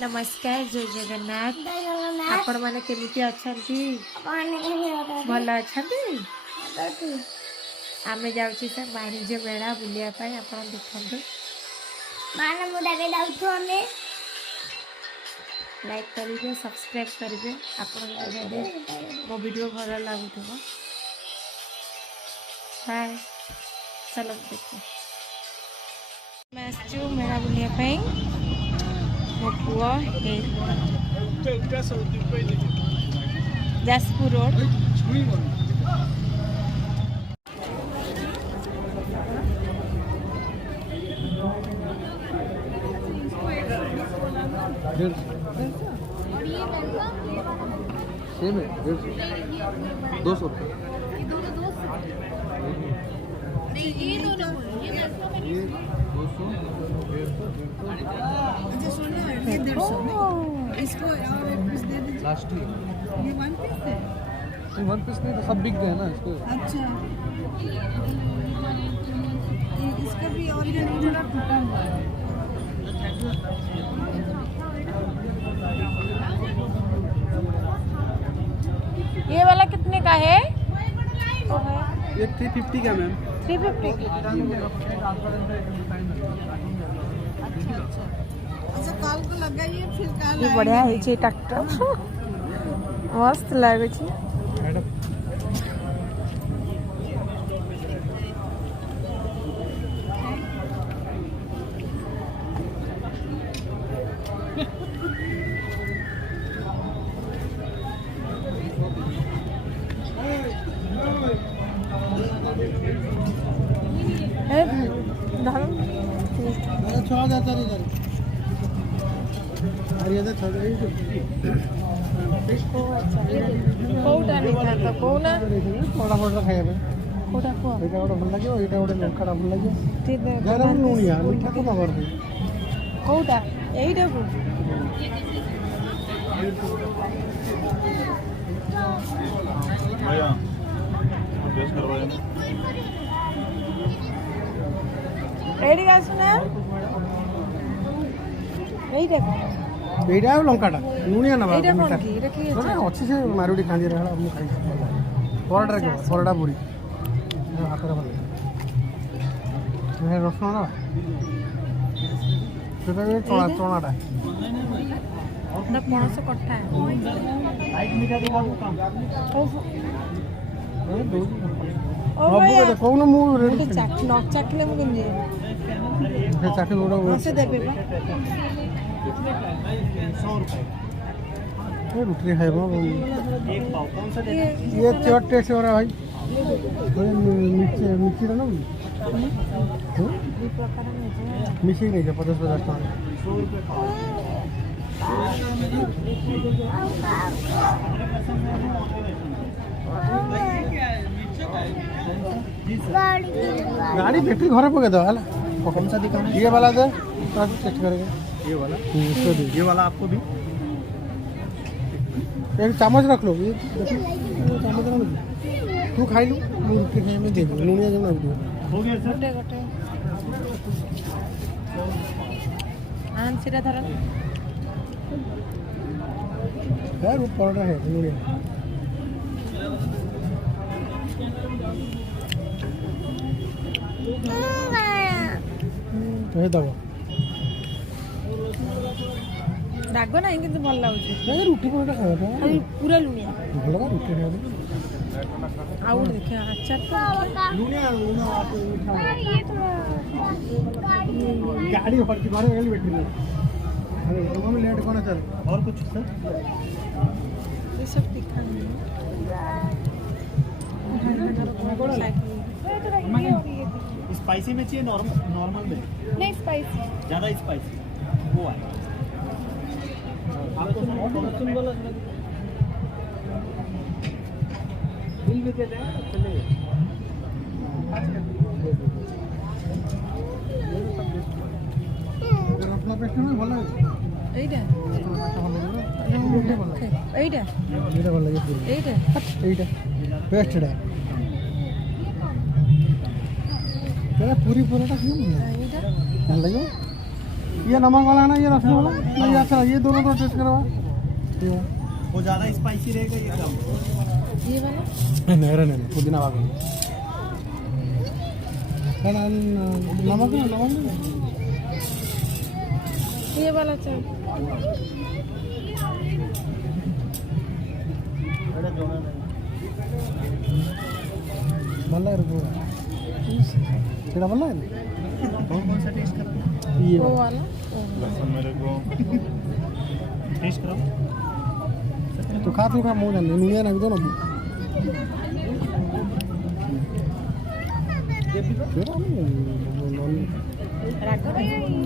नमस्कार जय जगन्नाथ आपण माने केमिति अछंती भल अछंती आमे जाउची से वाणिज्य मेला बुलिया पाई आपण देखंतु माने मुडा के जाउछु हमें लाइक करिवे सब्सक्राइब करिवे आपण जदे मो वीडियो भल लागुथबो हाय चलो देखो मैं आसचू मेला बुलिया पाई मो पुआ है जाजपुर रोड सेम है 150 200 ये दोनों ये 200 अच्छा सुनो ये 150 इसको और एक पीस दे दीजिए लास्ट ये वन पीस है वन पीस नहीं तो सब बिक गए ना इसको अच्छा इसका भी ओरिजिनल थोड़ा टूटा हुआ है ये वाला कितने का है ये 350 का मैम 350 अच्छा कल को लगाइए फिर कल ये बढ़िया है जे ट्रैक्टर मस्त लागे छी ए धान 6000 इधर और ये तो थोड़ा ही कोउटा नहीं था तो कोना थोड़ा थोड़ा खाइबे कोटा को एटा गोटे भल लागियो एटा गोटे लंकाटा भल लागियो ठीक है गरम लुणिया मीठा तो कर दे कोउटा एइटा को भैया टेस्ट करवाएं एडी का सुना एइटा एटा लंकाटा लुणिया ना एइटा कोन की रखी थोड़ा अच्छी से मारुडी खांदी रहला मु खाई परडा के परडा पूरी हाथ रे भल ये रसना ना सेटा के चोणाटा ना पणस कट्टा लाइट मीठा दिखा दो काम ओ सब भैया के कोन मु रेडी मुझे चाक नॉक चाकले मु केम जे से चाके गोड़ा से देबे बा 100 रुपए ये रुटी खाइबो एक पाव कौन सा देना ये चट टेस्ट हो रहा भाई ये मिर्ची ना मिर्ची नहीं है 50 टका 100 रुपए पाव गाड़ी बैटरी घर पके दो हला कौन सा दिखाना ये वाला दे तो टेस्ट करेंगे ये वाला इसको दे ये वाला आपको भी एक चम्मच रख लो ये देखो चम्मच रख लो तू खाई लो मैं रुटी खाई में दे दूं लूनिया जब ना दे हो गया सर गोटे गोटे आन सिरा धर यार वो परोटा है लूनिया तो ये दबा राग नहीं किंतु भल लागुची नहीं रुटी परोटा खाओ था खाली पूरा लुनिया भल का रुटी खाओ आउ देखे अचार तो लूनिया लूनिया आप ये तो गाड़ी पर की बारे गाड़ी बैठी है अरे लोगों में लेट कौन चल और कुछ सर ये सब दिखा स्पाइसी में चाहिए नॉर्मल में नहीं स्पाइसी ज़्यादा स्पाइसी वो है आपको सुन वाला बिल भी दे दें चले अपना पेस्ट में भल है एइटा एइटा ये भल लगे पूरी एइटा एइटा पेस्ट डा तेरा पूरी परोटा क्यों एइटा भल लगे ये नमक वाला है ना, ये रसम वाला नहीं। अच्छा ये दोनों तो टेस्ट करवा। ये वो ज़्यादा स्पाइसी रहेगा ये कम। ये वाला नहीं नहीं नहीं पुदीना वाला नमक है, नमक नहीं। ये वाला चाहिए। भल लगे भल लगे कौन सा टेस्ट करो? ये वो वाला लहसुन मेरे को टेस्ट करो। तो खा तू का मुँह जाने नुनिया ना दो ना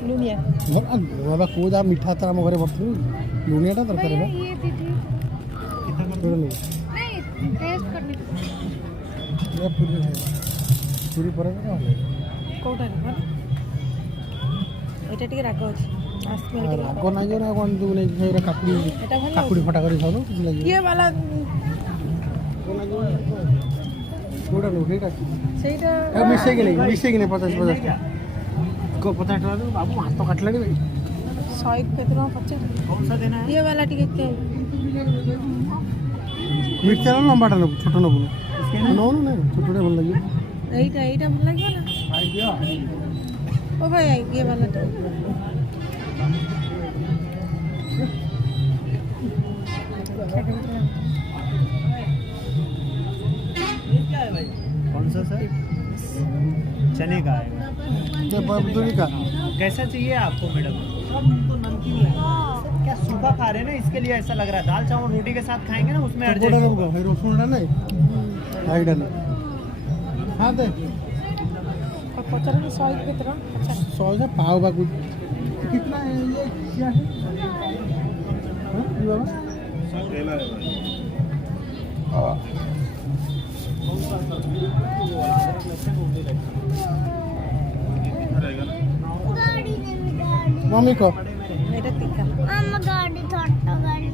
लुनिया बाबा को जा मीठा तरह मगरे बर्तन लुनिया टा दरकार है ये दीदी थोड़ा नहीं नहीं टेस्ट करने को ये पूरी है पूरी पर का कोटा रे এটা ଟିକେ রাগ ଅଛି স্মেল ଟିକେ রাগ নাই যে না কোন দু নাই সেটা কাকুড়ি এটা ভালো কাকুড়ি ফটা করে খাও কিছু লাগে ইয়ে वाला কোটা নো ঠিক আছে সেইটা মিশে গেলে 50 को 50 टका दो बाबू हाथ तो काट लगे भाई 100 केते टका पचे कौन सा देना है? ये वाला ଟିକେ କେ मिर्चा ना लंबाटा नो छोटा नो बोलो नो नो नहीं छोटे भल लगे এইটা এইটা ভাল লাগবে না भाई दियो। ও ভাই ये वाला টা ये क्या है भाई? कौन सा सर? चने का है। ये बबदुरी का कैसा चाहिए आपको मैडम? तो नमकीन है। क्या सूखा खा रहे हैं ना इसके लिए ऐसा लग रहा है। दाल चावल रोटी के साथ खाएंगे ना उसमें कोटा एडजस्ट नो होगा। है रसुन डा नहीं हाइड ना हां दे पचास 100 केते टका 100 से पाव बाकू कितना है ये क्या है हां ये बाबा केला है भाई। गाड़ी ने गाड़ी मम्मी को এটা টিকা अम्मा गाड़ी छोटा गाड़ी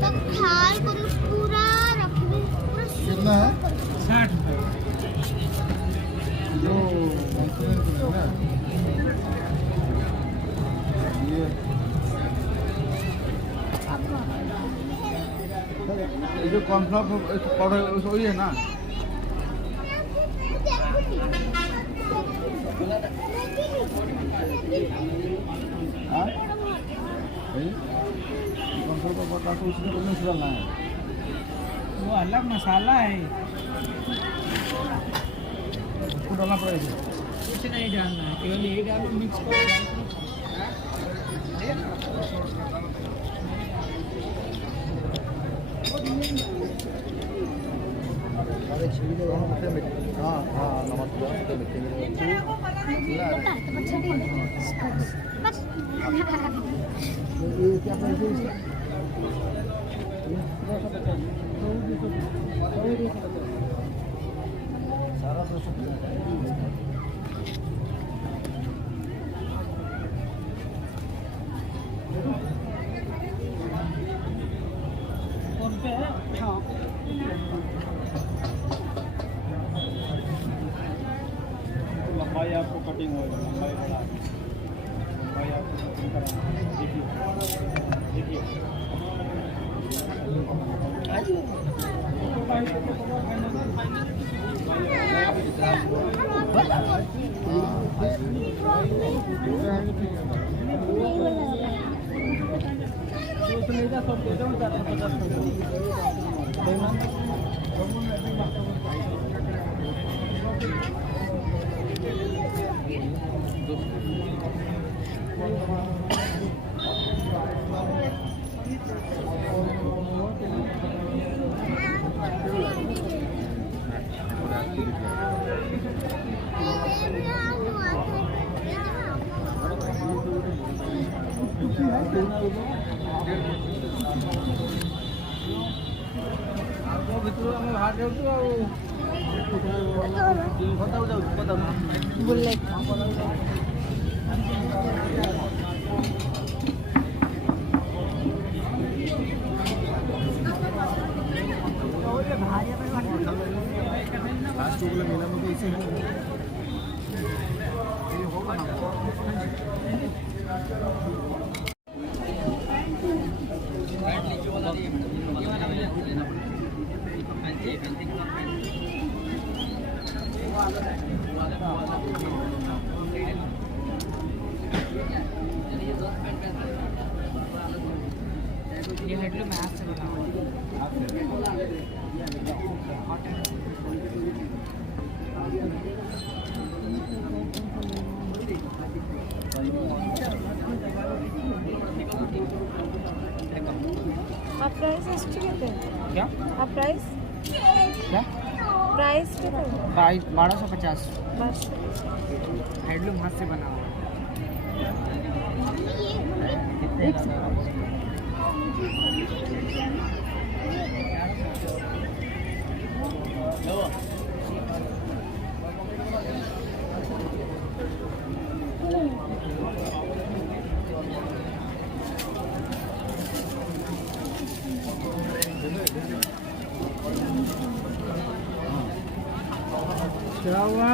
तो खाल को पूरा रख दे पूरा कितना है 60 जो ये जो कॉर्नफ्लोर पाउडर वही है ना कॉर्नफ्लोर पाउडर तो उसमें कुछ नहीं डालना है वो अलग मसाला है। उसको डालना पड़ेगा कुछ नहीं डालना है, केवल ये डालो मिक्स करो। हाँ हाँ नमक बस ये क्या प्राइस है इसका सारा 250 फोन पे है? हाँ। लंबाई आपको कटिंग होगा, लंबाई बड़ा, लंबाई आपको कटिंग कराना है। देखिए देखिए बुलेट ये हेडलूम ऐप से बना हुआ आप प्राइस ಎಷ್ಟು कहते हैं क्या आप प्राइस क्या प्राइस कितना 1250 बस हेडलूम हाथ से बना हुआ क्या हुआ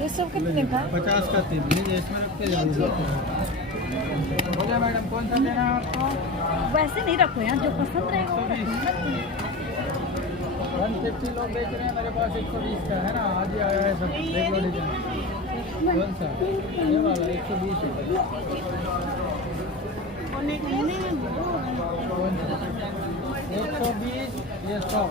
ये सब कितने का 50 का 3 नहीं इसमें रख के जाओ। हो गया मैडम, कौन सा लेना है आपको? वैसे नहीं रखो यार जो पसंद रहेगा वो रखो। 150 लोग बेच रहे हैं, मेरे पास 120 का है ना, आज ही आया है सब रेगुलर डिजाइन। कौन सा? ये वाला 120 है। कौन सा? 120, ये 100।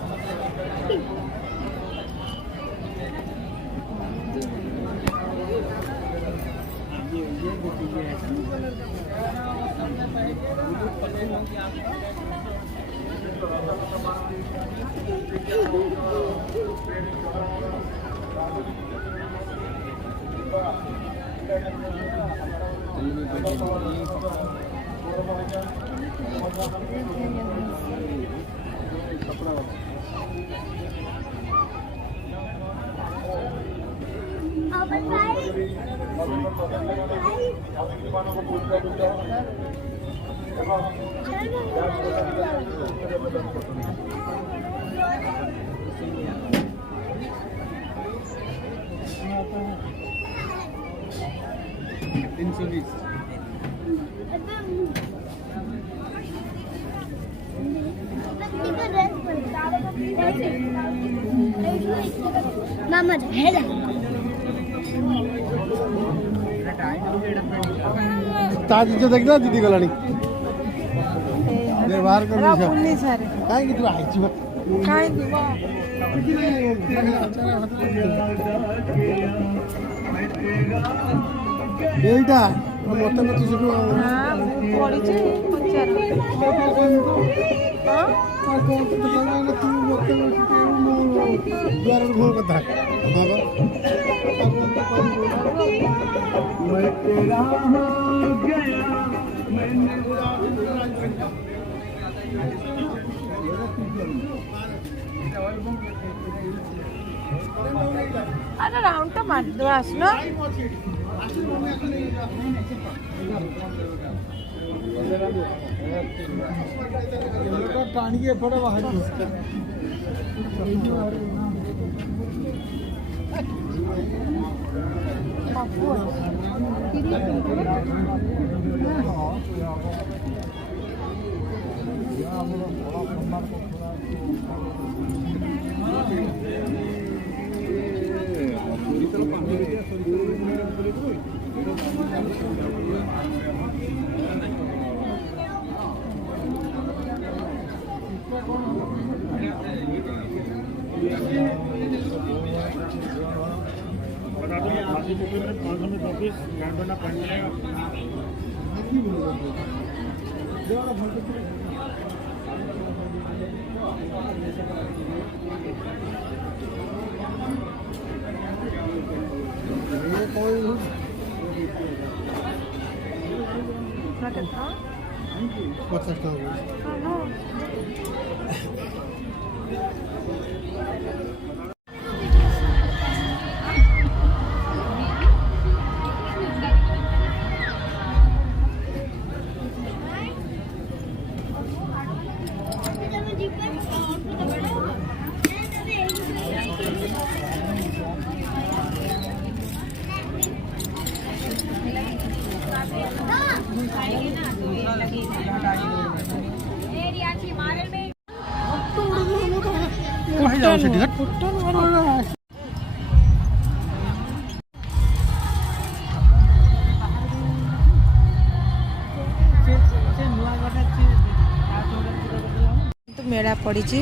मामा हेला ताज जो देखदा दीदी गलानी दे बाहर कर रा दिशा पुन्नी सारे काहे कि तू आइची बा काय दिवा এইটা মতে মতে শুধু हां পড়িছে পঞ্চার हां আর কোন তো দোকানে না তুমি মতে মতে মু দুয়ার ঘর কথা বাবা मैं तेरा हो गया मैंने अरे राउंड तो मार दो आसनो टाणिए पड़ा बाहर 50 ଟଙ୍କା କହୁଛି। ଯାଉ ସେଠି ମେଳା ପଡ଼ିଛି।